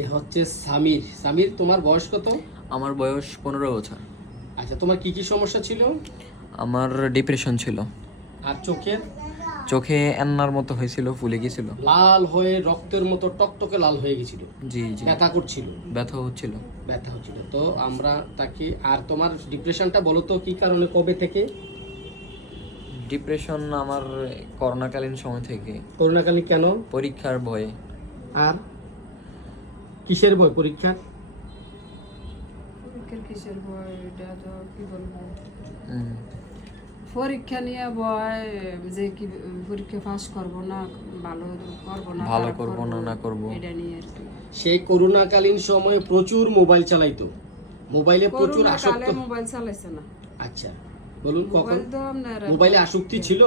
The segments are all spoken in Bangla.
এ হচ্ছে সামির। সামির, তোমার বয়স কত? আমার বয়স 15 বছর। আচ্ছা, তোমার কি কি সমস্যা ছিল? আমার ডিপ্রেশন ছিল। আর চোখের? চোখে অ্যান্নার মতো হয়েছিল, ফুলে গেছিল। লাল হয়ে রক্তের মতো টকটকে লাল হয়ে গেছিল। জি জি। ব্যথা করছিল? ব্যথা হচ্ছিল। ব্যথা হচ্ছিল। তো আমরা তাকে, আর তোমার ডিপ্রেশনটা বলো তো কি কারণে, কবে থেকে? ডিপ্রেশন আমার করোনাকালীন সময় থেকে। করোনাকালীন কেন? পরীক্ষার ভয়ে। আর কিসের ভয় পরীক্ষার? পরীক্ষার কিসের ভয়, এটা তো কি বলবো, হুম। পরীক্ষা নিয়ে ভয় যে কি পরীক্ষা পাস করব না, ভালো করব না, ভালো খারাপ করব না, না করব। এটা নিয়ে আর কি। সেই করোনাকালীন সময়ে প্রচুর মোবাইল চালাইতো, মোবাইলে প্রচুর করোনা আসক্ত। কালে মোবাইল চালাইছে না। আচ্ছা, বলুন কখন মোবাইল তো আপনার মোবাইলে আসক্তি ছিল?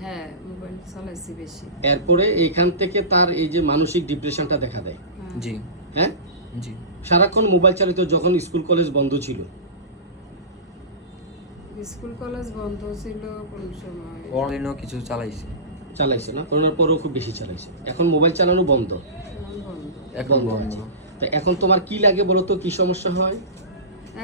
হ্যাঁ, মোবাইল চালাইছি বেশি। এরপরে এইখান থেকে তার এই যে মানসিক ডিপ্রেশনটা দেখা দেয়। হ্যাঁ। জি হ্যাঁ, জি। সারাক্ষণ মোবাইল চালিত যখন স্কুল কলেজ বন্ধ ছিল। স্কুল কলেজ বন্ধ ছিল কোন সময়, অনলাইনেও কিছু চালাইছি। চালাইছে না? করোনার পরেও খুব বেশি চালাইছে। এখন মোবাইল চালানো বন্ধ। এখন বন্ধ। এখন বন্ধ। আছে। তা এখন তোমার কি লাগে বলো তো, কি সমস্যা হয়?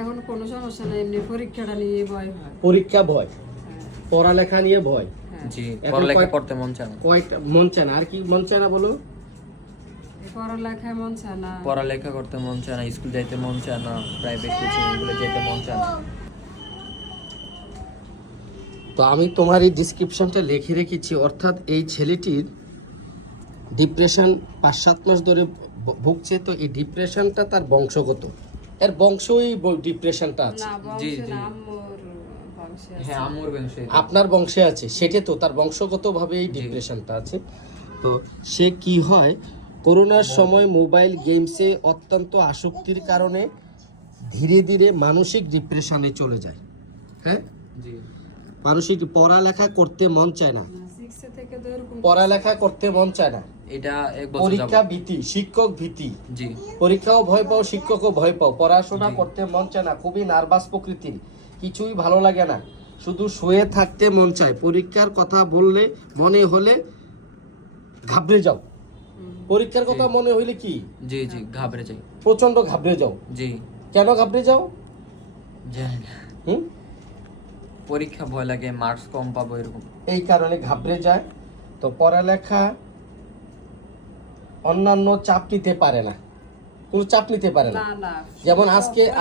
এখন কোনো সমস্যা নেই, এমনি পরীক্ষাটা নিয়ে ভয় হয়। পরীক্ষা ভয়, হ্যাঁ, পড়ালেখা নিয়ে ভয়। হ্যাঁ। জি, এখন পড়ালেখা করতে মন চায় না। কয়েকটা মন চায় না। আর কি মন চায় না বলো? এই পড়ালেখায় মন চায় না। পড়ালেখা করতে মন চায় না, স্কুল যাইতে মন চায় না, প্রাইভেট কোচিং এগুলো যেতে মন চায় না। তো আমি তোমার এই ডিসক্রিপশনটা লিখে রেখেছি। অর্থাৎ এই ছেলেটির ডিপ্রেশন 5-7 মাস ধরে ভুগছে। তো এই ডিপ্রেশনটা তার বংশগত, এর বংশই ডিপ্রেশনটা আছে। না, জি, বংশে জি। না, আম্মুর বংশে আছে। হ্যাঁ, আমার বংশে। আপনার বংশে আছে, সেটা তো তার বংশগতভাবে এই ডিপ্রেশনটা আছে। তো সে কি হয়, করোনার সময় মোবাইল গেমসে অত্যন্ত আসক্তির কারণে ধীরে ধীরে মানসিক ডিপ্রেশনে চলে যায়। হ্যাঁ, জি মানসিক, পড়ালেখা করতে মন চায় না, 6 থেকে তো এরকম পড়ালেখা করতে মন চায় না, এটা এক বছর পরীক্ষা যাবত। ভীতি, শিক্ষক ভীতি, জি পরীক্ষাও ভয় পাও, শিক্ষকও ভয় পাও, পড়াশোনা জি। করতে মন চায় না, খুবই নার্ভাস প্রকৃতির, কিছুই ভালো লাগে না, শুধু শুয়ে থাকতে মন চায়, পরীক্ষার কথা বললে মনে হলে ঘাবড়ে যাও। পরীক্ষার কথা মনে হইলে কি জি জি, ঘাবড়ে যাই। প্রচন্ড ঘাবড়ে যাও। জি, কেন ঘাবড়ে যাও? জানি না। হুম, পরীক্ষা ভয় লাগে, মার্কস কম পাবো এরকম। এই কারণে ঘাবড়ে যায়। তো পড়ালেখা অন্যান্য চাপ নিতে পারে না, কোনো চাপ নিতে পারে না। না না, যেমন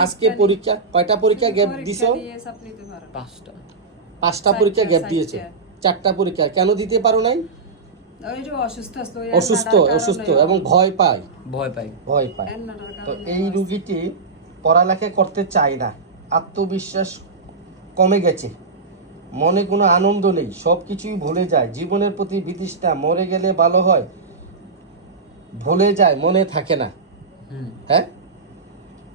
আজকে পরীক্ষা, কয়টা পরীক্ষা গ্যাপ দিছো? 5টা। 5টা পরীক্ষা গ্যাপ 4টা। দিয়েছো, 4টা পরীক্ষা কেন দিতে পারো নাই? ওই যে অসুস্থ আছে, ওই অসুস্থ এবং ভয় পায়, ভয় পাই। ভয় পায়। এন্নাটার তো কারণে এই রুগীটি পড়ালেখা করতে চায় না, আত্মবিশ্বাস কমে গেছে, মনে কোনো আনন্দ নেই, সব কিছুই ভুলে যায়, জীবনের প্রতি বিতৃষ্ণা, মরে গেলে ভালো হয়, ভুলে যায়, মনে থাকে না। হুম। হ্যাঁ,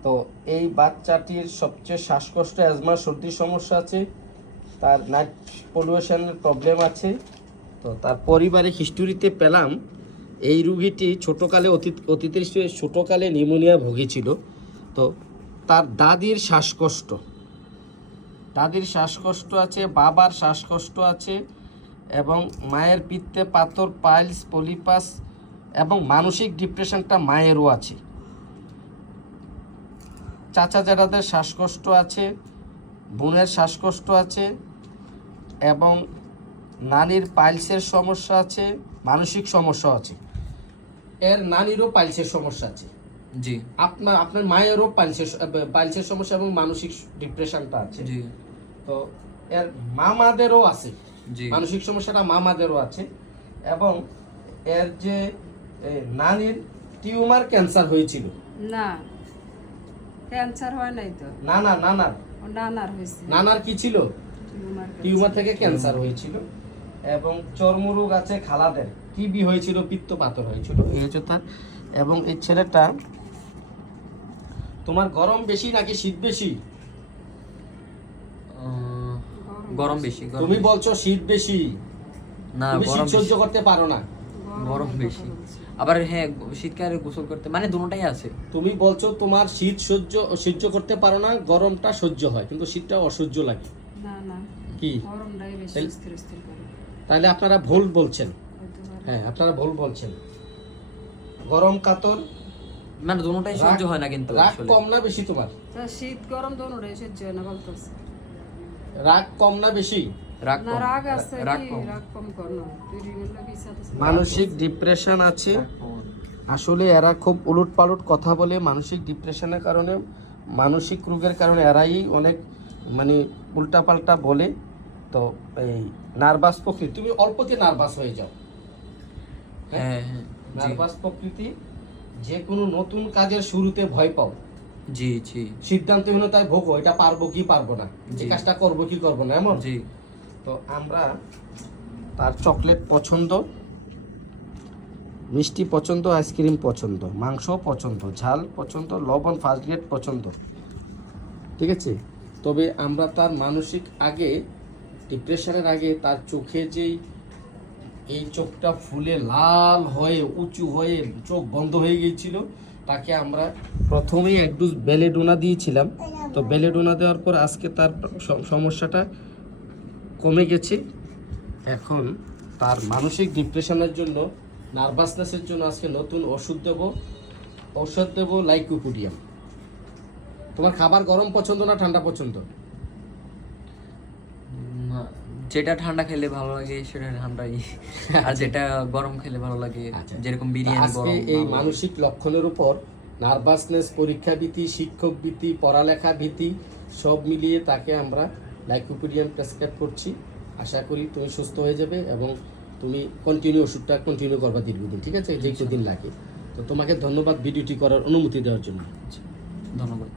তো এই বাচ্চাটির সবচেয়ে শ্বাসকষ্ট, অ্যাজমা, সর্দির সমস্যা আছে, তার নাইট পলিউশনের প্রবলেম আছে। তো তার পরিবারে হিস্টোরিতে পেলাম এই রুগীটি ছোটোকালে অতীতের ছোটোকালে নিউমোনিয়া ভুগেছিল। তো তার দাদির শ্বাসকষ্ট আছে, বাবার শ্বাসকষ্ট আছে, এবং মায়ের পিত্তে পাথর, পাইলস, পলিপাস, এবং মানসিক ডিপ্রেশনটা মায়েরও আছে। চাচা জাদাদের শ্বাসকষ্ট আছে, বোনের শ্বাসকষ্ট আছে, এবং নানির পাইলসের সমস্যা আছে, মানসিক সমস্যা আছে। এর নানিরও পাইলসের সমস্যা আছে, জি আপনার মায়েরও পাইলসের সমস্যা এবং মানসিক ডিপ্রেশনটা আছে। জি তো এর মামাদেরও আছে, জি। মানসিক সমস্যাটা মামাদেরও আছে। এবং এর যে নানির টিউমার ক্যান্সার হয়েছিল। না, ক্যান্সার হয় নাই তো, নানার ও নানার হয়েছে নানার কি ছিল? টিউমার থেকে ক্যান্সার হয়েছিল। এবং চর্মরোগ আছে খালাদের, টিবি হয়েছিল, পিত্ত পাথর হয়েছিল, এই হচ্ছে তার। এবং এই ছেলেটা, তোমার গরম বেশি নাকি শীত বেশি? গরম বেশি। তুমি বলছো শীত বেশি, না, তুমি শীত গরম সহ্য বেশি। করতে পারো না। গরম বেশি। আবার হ্যাঁ, শীতকালে গোসল করতে, মানে দুটোটাই আছে। তুমি বলছো তোমার শীত সহ্য করতে পারো না, গরমটা সহ্য হয়, কিন্তু শীতটা অসহ্য লাগে। না না, কি? গরমটাই বেশি তাহলে- স্থির স্থির করে তাহলে আপনারা ভুল বলছেন। হইতে পারে। হ্যাঁ, আপনারা ভুল বলছেন। গরম কাতর মানে দুটোটাই সহ্য হয় না কিন্তু রাগ আসলে কম না বেশি তোমার? তা শীত গরম দোনোটাই সহ্য হয় না বলতেছে। রাগ কম না বেশি? রাগ না কম, রাগ আছে রাগ কি কম। রাগ কম করো তুই রিমেন্ডা পিছা তো মানসিক ডিপ্রেশন আছে। আসলে এরা খুব উলট পালট কথা বলে, মানসিক ডিপ্রেশনের কারণে, মানসিক রোগের কারণে এরাই অনেক মানে উল্টাপাল্টা বলে। তো এই নার্ভাস প্রকৃতি, তুমি অল্পতে নার্ভাস হয়ে যাও। হ্যাঁ হ্যাঁ জি নার্ভাস প্রকৃতি, যে কোনো নতুন কাজের শুরুতে ভয় পাও, জি জি সিদ্ধান্তহীনতায় ভোগো, এটা পারবো কি পারবো না, এই জি। কাজটা করবো কি করবো না, এমন। জি তো আমরা তার চকলেট পছন্দ, মিষ্টি পছন্দ, আইসক্রিম পছন্দ, মাংস পছন্দ, ঝাল পছন্দ, লবণ ফার্স্ট গ্রেড পছন্দ, ঠিক আছে। তবে আমরা তার মানসিক আগে, ডিপ্রেশনের আগে তার চোখে যেই এই চোখটা ফুলে লাল হয়ে উঁচু হয়ে চোখ বন্ধ হয়ে গিয়েছিল, তাকে আমরা প্রথমেই এক ডোজ বেলেডোনা দিয়েছিলাম। তো বেলেডোনা দেওয়ার পর আজকে তার সমস্যাটা কমে গেছে। এখন তার মানসিক ডিপ্রেশনের জন্য, নার্ভাসনেসের জন্য আজকে নতুন ঔষধ দেবো লাইকোপোডিয়াম। তোমার খাবার গরম পছন্দ না ঠান্ডা পছন্দ? যেটা ঠান্ডা খেলে ভালো লাগে সেটা ঠান্ডাই, আর যেটা গরম খেলে ভালো লাগে, আচ্ছা। যেরকম বিরিয়ানি আজকে গরম এই ভালো লাগে। মানসিক লক্ষণের উপর নার্ভাসনেস, পরীক্ষা ভীতি, শিক্ষক ভীতি, পড়ালেখা ভীতি সব মিলিয়ে তাকে আমরা লাইকোপোডিয়াম প্রেসক্রাইব করছি। আশা করি তুমি সুস্থ হয়ে যাবে এবং তুমি ওষুধটা কন্টিনিউ করবা দীর্ঘদিন, ঠিক আছে, যে কদিন লাগে। তো তোমাকে ধন্যবাদ ভিডিওটি করার অনুমতি দেওয়ার জন্য। ধন্যবাদ।